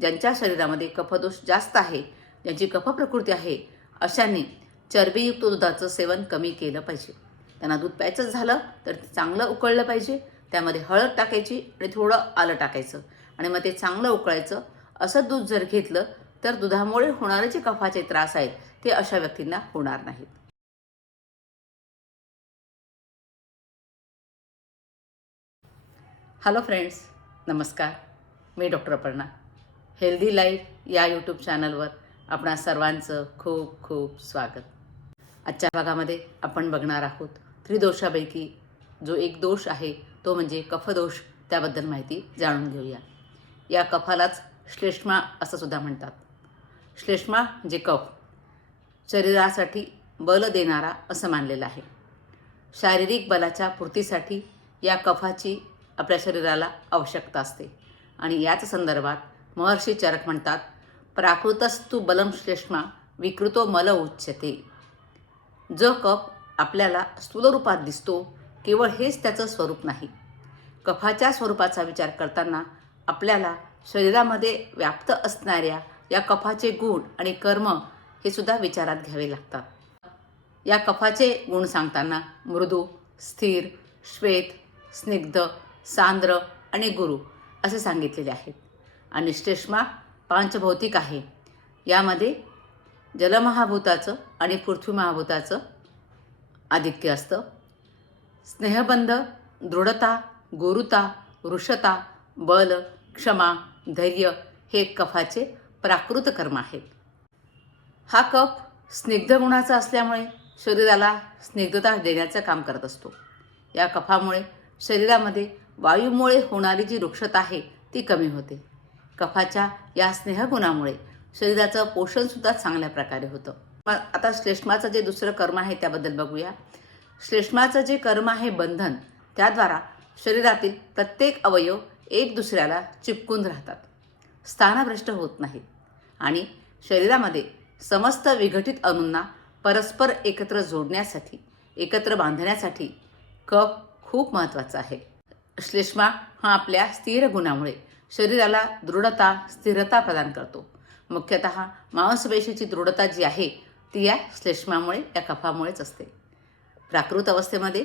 ज्यांच्या शरीरामध्ये कफदोष जास्त आहे ज्यांची कफ प्रकृती आहे अशांनी चरबीयुक्त दुधाचं सेवन कमी केलं पाहिजे. त्यांना दूध प्यायचं झालं तर चांगलं उकळलं पाहिजे त्यामध्ये हळद टाकायची आणि थोडं आलं टाकायचं. आणि मग ते चांगलं उकळायचं असं दूध जर घेतलं तर दुधामुळे होणारे जे कफाचे त्रास आहेत ते अशा व्यक्तींना होणार नाहीत. हॅलो फ्रेंड्स नमस्कार. मी डॉक्टर अपर्णा. हेल्दी लाईफ या यूट्यूब चॅनलवर आपणा सर्वांचं खूप खूप स्वागत. आजच्या भागामध्ये आपण बघणार आहोत त्रिदोषापैकी जो एक दोष आहे तो म्हणजे कफदोष त्याबद्दल माहिती जाणून घेऊया. या कफालाच श्लेष्मा असं सुद्धा म्हणतात. श्लेष्मा म्हणजे कफ. शरीरासाठी बल देणारा असं मानलेलं आहे. शारीरिक बलाच्या पूर्तीसाठी या कफाची आपल्या शरीराला आवश्यकता असते. आणि याच संदर्भात महर्षी चरक म्हणतात प्राकृतस्तु बलम श्लेष्मा विकृतो मल उच्यते. जो कफ आपल्याला स्थूल रूपात दिसतो केवळ हेच त्याचं स्वरूप नाही. कफाच्या स्वरूपाचा विचार करताना आपल्याला शरीरामध्ये व्याप्त असणाऱ्या या कफाचे गुण आणि कर्म हे सुद्धा विचारात घ्यावे लागतात. या कफाचे गुण सांगताना मृदू स्थिर श्वेत स्निग्ध सांद्र आणि गुरु असे सांगितलेले आहेत. आणि श्लेष्मा पांचभौतिक आहे. यामध्ये जलमहाभूताचं आणि पृथ्वी महाभूताचं आधिक्य असतं. स्नेहबंध दृढता गुरुता वृषता बल क्षमा धैर्य हे कफाचे प्राकृत कर्म आहेत. हा कफ स्निग्ध गुणाचा असल्यामुळे शरीराला स्निग्धता देण्याचं काम करत असतो. या कफामुळे शरीरामध्ये वायूमुळे होणारी जी वृक्षता आहे ती कमी होते. कफाच्या या स्नेहगुणामुळे. शरीराचं पोषणसुद्धा चांगल्या प्रकारे होतं. मग आता श्लेष्माचं जे दुसरं कर्म आहे त्याबद्दल बघूया. श्लेष्माचं जे कर्म आहे बंधन त्याद्वारा शरीरातील प्रत्येक अवयव एक दुसऱ्याला चिपकून राहतात. स्थानभ्रष्ट होत नाहीत. आणि शरीरामध्ये समस्त विघटित अणूंना परस्पर एकत्र जोडण्यासाठी एकत्र बांधण्यासाठी कफ खूप महत्त्वाचा आहे. श्लेष्मा हा आपल्या स्थिर गुणामुळे शरीराला दृढता स्थिरता प्रदान करतो. मुख्यतः मांसपेशीची दृढता जी आहे ती या श्लेष्मामुळे या कफामुळेच असते. प्राकृत अवस्थेमध्ये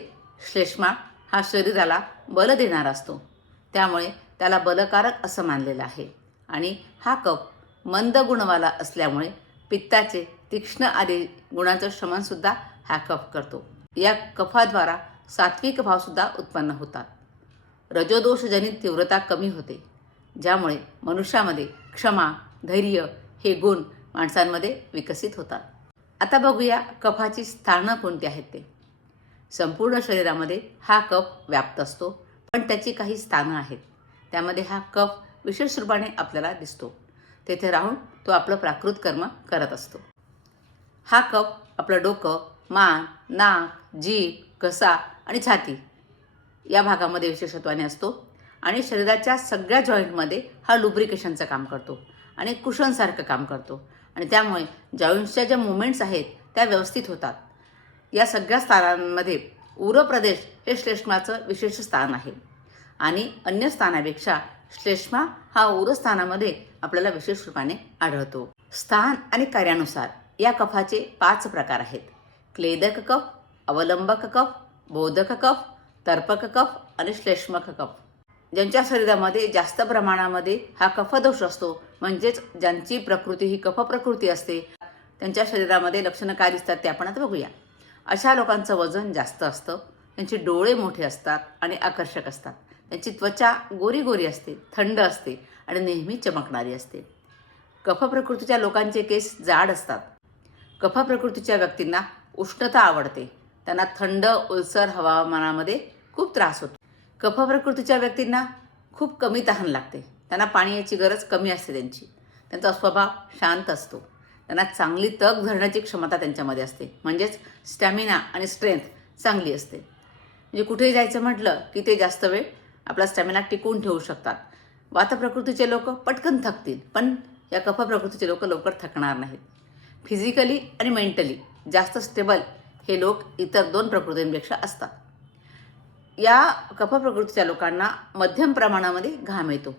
श्लेष्मा हा शरीराला बल देणारा असतो. त्यामुळे त्याला बलकारक असं मानलेलं आहे. आणि हा कफ मंद गुणवाला असल्यामुळे पित्ताचे तीक्ष्ण आदी गुणांचं शमनसुद्धा हा कफ करतो. या कफाद्वारा सात्विक भावसुद्धा उत्पन्न होतात. रजोदोषजनित तीव्रता कमी होते. ज्यामुळे मनुष्यामध्ये क्षमा धैर्य हे गुण माणसांमध्ये विकसित होतात. आता बघूया कफाची स्थानं कोणती आहेत ते. संपूर्ण शरीरामध्ये हा कफ व्याप्त असतो पण त्याची काही स्थानं आहेत. त्यामध्ये हा कफ विशेष रूपाने आपल्याला दिसतो. तेथे राहून तो आपलं प्राकृत कर्म करत असतो. हा कफ आपलं डोकं मान नाक जीभ घसा आणि छाती या भागामध्ये विशेषत्वाने असतो. आणि शरीराच्या सगळ्या जॉईंटमध्ये हा लुब्रिकेशनचं काम करतो आणि कुशनसारखं काम करतो. आणि त्यामुळे जॉईंट्सच्या ज्या मुवमेंट्स आहेत त्या व्यवस्थित होतात. या सगळ्या स्थानांमध्ये उर प्रदेश हे श्लेष्माचं विशेष स्थान आहे. आणि अन्य स्थानापेक्षा श्लेष्मा हा उरस्थानामध्ये आपल्याला विशेष रूपाने आढळतो. स्थान आणि कार्यानुसार या कफाचे पाच प्रकार आहेत. क्लेदक कफ अवलंबक कफ बोधक कफ तर्पक कफ आणि श्लेष्मक कफ. ज्यांच्या शरीरामध्ये जास्त प्रमाणामध्ये हा कफदोष असतो म्हणजेच ज्यांची प्रकृती ही कफ प्रकृती असते त्यांच्या शरीरामध्ये लक्षणं काय दिसतात ते आपण आता बघूया. अशा लोकांचं वजन जास्त असतं त्यांचे डोळे मोठे असतात आणि आकर्षक असतात. त्यांची त्वचा गोरी गोरी असते थंड असते आणि नेहमी चमकणारी असते. कफ प्रकृतीच्या लोकांचे केस जाड असतात. कफ प्रकृतीच्या व्यक्तींना उष्णता आवडते. त्यांना थंड ओलसर हवामानामध्ये खूप त्रास होतो. कफ प्रकृतीच्या व्यक्तींना खूप कमी तहान लागते. त्यांना पाण्याची गरज कमी असते त्यांची. त्यांचा स्वभाव शांत असतो. त्यांना चांगली तग धरण्याची क्षमता त्यांच्यामध्ये असते. म्हणजेच स्टॅमिना आणि स्ट्रेंथ चांगली असते. म्हणजे कुठेही जायचं म्हटलं की ते जास्त वेळ आपला स्टॅमिना टिकवून ठेवू शकतात. वात प्रकृतीचे लोक पटकन थकतील पण या कफ प्रकृतीचे लोक लवकर थकणार नाहीत. फिजिकली आणि मेंटली जास्त स्टेबल हे लोक इतर दोन प्रकृतींपेक्षा असतात. या कफ प्रकृतीच्या लोकांना मध्यम प्रमाणामध्ये घाम येतो.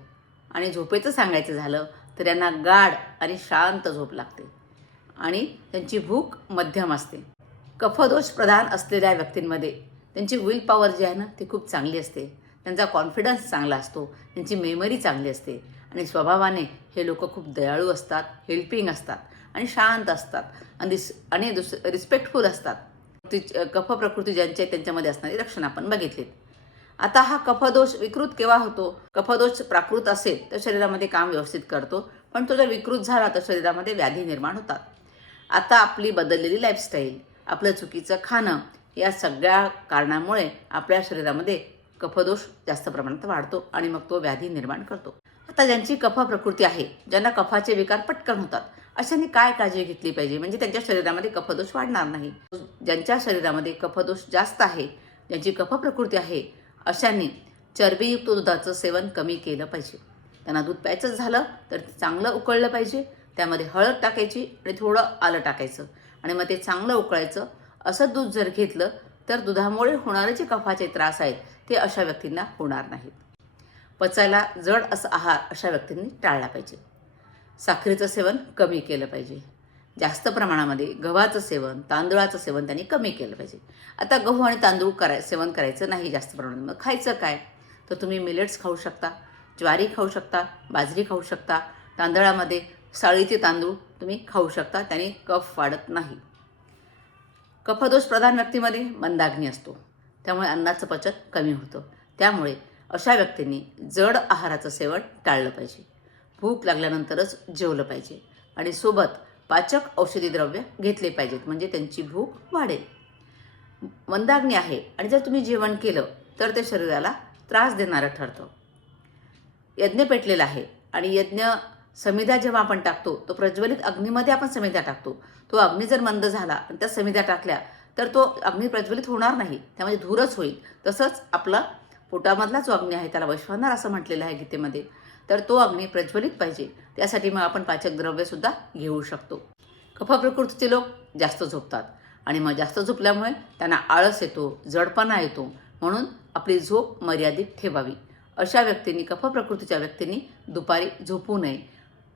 आणि झोपेचं सांगायचं झालं तर यांना गाढ आणि शांत झोप लागते. आणि त्यांची भूक मध्यम असते. कफदोष प्रधान असलेल्या व्यक्तींमध्ये त्यांची विल पॉवर जी आहे ना ती खूप चांगली असते. त्यांचा कॉन्फिडन्स चांगला असतो. त्यांची मेमरी चांगली असते. आणि स्वभावाने हे लोक खूप दयाळू असतात हेल्पिंग असतात आणि शांत असतात. आणि दिस आणि दुस रिस्पेक्टफुल असतात. प्रकृती कफ प्रकृती ज्यांची आहे त्यांच्यामध्ये असणारी लक्षणं आपण बघितलीत. आता हा कफदोष विकृत केव्हा होतो? कफदोष प्राकृत असेल तर शरीरामध्ये काम व्यवस्थित करतो पण तो जर विकृत झाला तर शरीरामध्ये व्याधी निर्माण होतात. आता आपली बदललेली लाईफस्टाईल आपलं चुकीचं खाणं या सगळ्या कारणामुळे आपल्या शरीरामध्ये कफदोष जास्त प्रमाणात वाढतो आणि मग तो व्याधी निर्माण करतो. आता ज्यांची कफ प्रकृती आहे ज्यांना कफाचे विकार पटकन होतात अशांनी काय काळजी घेतली पाहिजे? म्हणजे त्यांच्या शरीरामध्ये कफदोष वाढणार नाही. ज्यांच्या शरीरामध्ये कफदोष जास्त आहे ज्यांची कफ प्रकृती आहे अशांनी चरबीयुक्त दुधाचं सेवन कमी केलं पाहिजे. त्यांना दूध प्यायचंच झालं तर ते चांगलं उकळलं पाहिजे. त्यामध्ये हळद टाकायची आणि थोडं आलं टाकायचं. आणि मग ते चांगलं उकळायचं. असं दूध जर घेतलं तर दुधामुळे होणारे जे कफाचे त्रास आहेत ते अशा व्यक्तींना होणार नाहीत. पचायला जड असं आहार अशा व्यक्तींनी टाळला पाहिजे. साखरेचं सेवन कमी केलं पाहिजे. जास्त प्रमाणामध्ये गव्हाचं सेवन तांदूळाचं सेवन त्यांनी कमी केलं पाहिजे. आता गहू आणि तांदूळ कराय सेवन करायचं नाही जास्त प्रमाणात. मग खायचं काय? तर तुम्ही मिलेट्स खाऊ शकता ज्वारी खाऊ शकता बाजरी खाऊ शकता तांदळामध्ये साळीचे तांदूळ तुम्ही खाऊ शकता त्याने कफ वाढत नाही. कफदोष प्रधान व्यक्तीमध्ये मंदाग्नी असतो. त्यामुळे अन्नाचं पचन कमी होतं. त्यामुळे अशा व्यक्तींनी जड आहाराचं सेवन टाळलं पाहिजे. भूक लागल्यानंतरच जेवलं पाहिजे. आणि सोबत पाचक औषधी द्रव्य घेतले पाहिजेत म्हणजे त्यांची भूक वाढेल. मंदाग्नी आहे आणि जर तुम्ही जेवण केलं तर ते शरीराला त्रास देणारं ठरतं. यज्ञ पेटलेला आहे आणि यज्ञ समिधा जेव्हा आपण टाकतो तो प्रज्वलित अग्नीमध्ये आपण समिधा टाकतो. तो अग्नी जर मंद झाला आणि त्या समिधा टाकल्या तर तो अग्नी प्रज्वलित होणार नाही. त्यामध्ये धूरच होईल. तसंच आपला पोटामधला जो अग्नी आहे त्याला वैश्वानर असं म्हटलेलं आहे गीतेमध्ये. तर तो अग्नी प्रज्वलित पाहिजे. त्यासाठी मग आपण पाचक द्रव्यसुद्धा घेऊ शकतो. कफप्रकृतीचे लोक जास्त झोपतात आणि मग जास्त झोपल्यामुळे त्यांना आळस येतो जडपणा येतो. म्हणून आपली झोप मर्यादित ठेवावी. अशा व्यक्तींनी कफप्रकृतीच्या व्यक्तींनी दुपारी झोपू नये.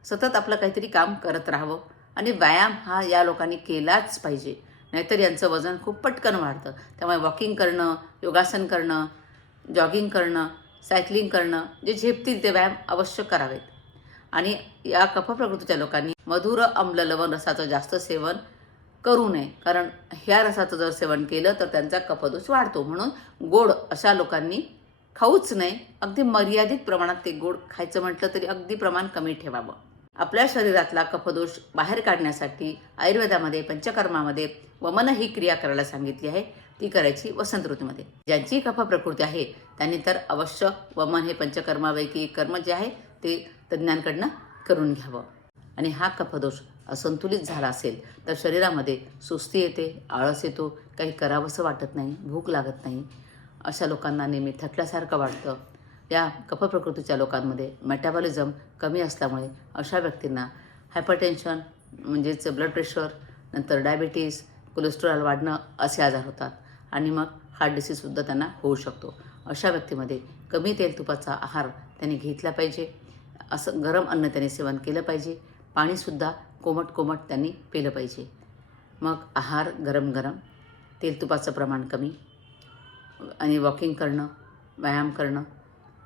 सतत आपलं काहीतरी काम करत राहावं आणि व्यायाम हा या लोकांनी केलाच पाहिजे. नाहीतर यांचं वजन खूप पटकन वाढतं. त्यामुळे वॉकिंग करणं योगासन करणं जॉगिंग करणं सायकलिंग करणं जे झेपतील ते व्यायाम अवश्य करावेत. आणि या कफ प्रकृतीच्या लोकांनी मधुर आम्ल लवण रसाचं जास्त सेवन करू नये. कारण ह्या रसाचं जर सेवन केलं तर त्यांचा कफदोष वाढतो. म्हणून गोड अशा लोकांनी खाऊच नाही अगदी मर्यादित प्रमाणात ते गोड खायचं म्हटलं तरी अगदी प्रमाण कमी ठेवावं. आपल्या शरीरातला कफदोष बाहेर काढण्यासाठी आयुर्वेदामध्ये पंचकर्मामध्ये वमन ही क्रिया करायला सांगितली आहे. ती करायची वसंत ऋतूमध्ये. ज्यांची कफ प्रकृती आहे त्यांनी तर अवश्य वमन हे पंचकर्मापैकी कर्म जे आहे ते तज्ज्ञांकडनं करून घ्यावं. आणि हा कफदोष असंतुलित झाला असेल तर शरीरामध्ये सुस्ती येते आळस येतो काही करावंसं वाटत नाही भूक लागत नाही अशा लोकांना नेहमी थकल्यासारखं वाटतं. या कफप्रकृतीच्या लोकांमध्ये मेटाबॉलिझम कमी असल्यामुळे अशा व्यक्तींना हायपरटेन्शन म्हणजेच ब्लड प्रेशर नंतर डायबिटीस कोलेस्ट्रॉल वाढणं असे आजार होतात. आणि मग हार्ट डिसीजसुद्धा त्यांना होऊ शकतो. अशा व्यक्तीमध्ये कमी तेल तुपाचा आहार त्यांनी घेतला पाहिजे. असं गरम अन्न त्यांनी सेवन केलं पाहिजे. पाणीसुद्धा कोमट कोमट त्यांनी पिलं पाहिजे. मग आहार गरम गरम तेल तुपाचं प्रमाण कमी आणि वॉकिंग करणं व्यायाम करणं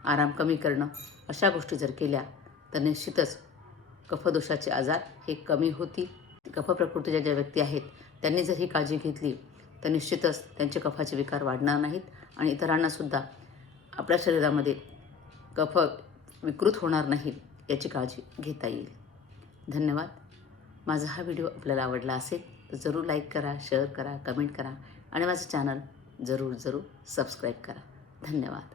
आराम कमी करणं अशा गोष्टी जर केल्या तर निश्चितच कफदोषाचे आजार हे कमी होतील. कफप्रकृतीच्या ज्या व्यक्ती आहेत त्यांनी जर ही काळजी घेतली तर निश्चितच त्यांचे कफाचे विकार वाढणार नाहीत आणि इतरांनासुद्धा आपल्या शरीरामध्ये कफ विकृत होणार नाहीत याची काळजी घेता येईल. धन्यवाद. माझा हा व्हिडिओ आपल्याला आवडला असेल तर जरूर लाईक करा शेअर करा कमेंट करा आणि माझं चॅनल जरूर जरूर सबस्क्राईब करा. धन्यवाद.